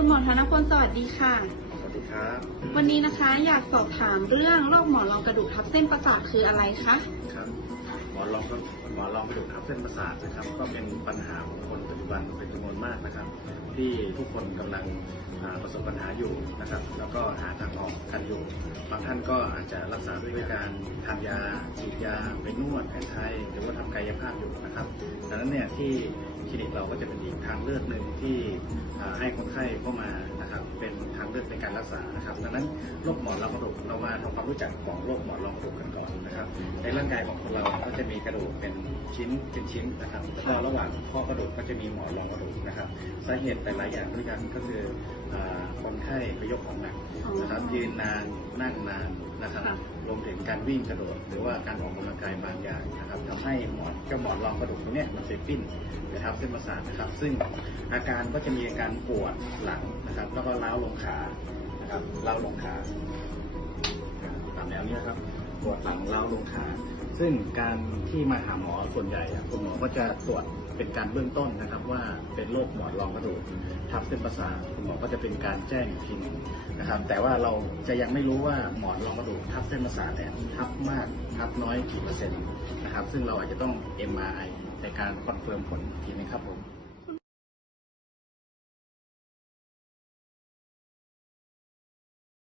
คุณหมอธนพลสวัสดีค่ะ สวัสดีครับ วันนี้นะคะอยากสอบถามเรื่องโรคหมอนรองกระดูกทับเส้นประสาทคืออะไรคะครับหมอรองหมอรองกระดูกทับเส้นประสาทนะครับ ก็เป็นปัญหาของคนปัจจุบันเป็นจำนวนมากนะครับ ที่ทุกคนกำลังอ่า ประสบปัญหาอยู่นะครับ แล้วก็หาทางออกกันอยู่ บางท่านก็อาจจะรักษาด้วยการทานยาฉีดยาไปนวดแผนไทยหรือว่าทำกายภาพอยู่นะครับดังนั้นเนี่ยที่คลินิกเราก็จะเป็นอีกทางเลือกหนึ่งที่ให้คนไข้เข้ามานะครับเป็นทางเลือกในการรักษานะครับดังนั้นโรคหมอนรองกระดูกเรามาทำความรู้จักของโรคหมอนรองกระดูกกันก่อนนะครับ ในร่างกายของคนเราก็จะมีกระดูกเป็นชิ้นเป็นชิ้นนะครับแล้วก็ระหว่างข้อกระดูกก็จะมีหมอนรองกระดูกนะครับสาเหตุแต่หลายอย่างด้วยกันก็คือ ไข้ไปยกของหนักนะครับยืนนานนั่งนานนะครับรวมถึงการวิ่งกระโดด หรือว่าการออกกำลังกายบางอย่างนะครับทำให้หมอนเจ้าหมอนรองกระดูกตรงเนี้ยมันไปปิ้นไปทับเส้นประสาทนะครับ ซึ่งอาการก็จะมีอาการปวดหลังนะครับ แล้วก็ล้าวลงขานะครับล้าวลงขาตามแนวนี้ครับปวดหลังเล้าวลงขา ซึ่งการที่มาหาหมอส่วนใหญ่คุณหมอก็จะตรวจเป็นการเบื้องต้นนะครับ ว่าเป็นโรคหมอนรองกระดูกทับเส้นประสาทคุณหมอก็จะเป็นการแจ้งอีกทีนึงนะครับ แต่ว่าเราจะยังไม่รู้ว่าหมอนรองกระดูกทับเส้นประสาทเนี่ยทับมากทับน้อยกี่เปอร์เซ็นต์นะครับ ซึ่งเราอาจจะต้อง MRI ในการคอนเฟิร์มผลอีกทีนึงครับผม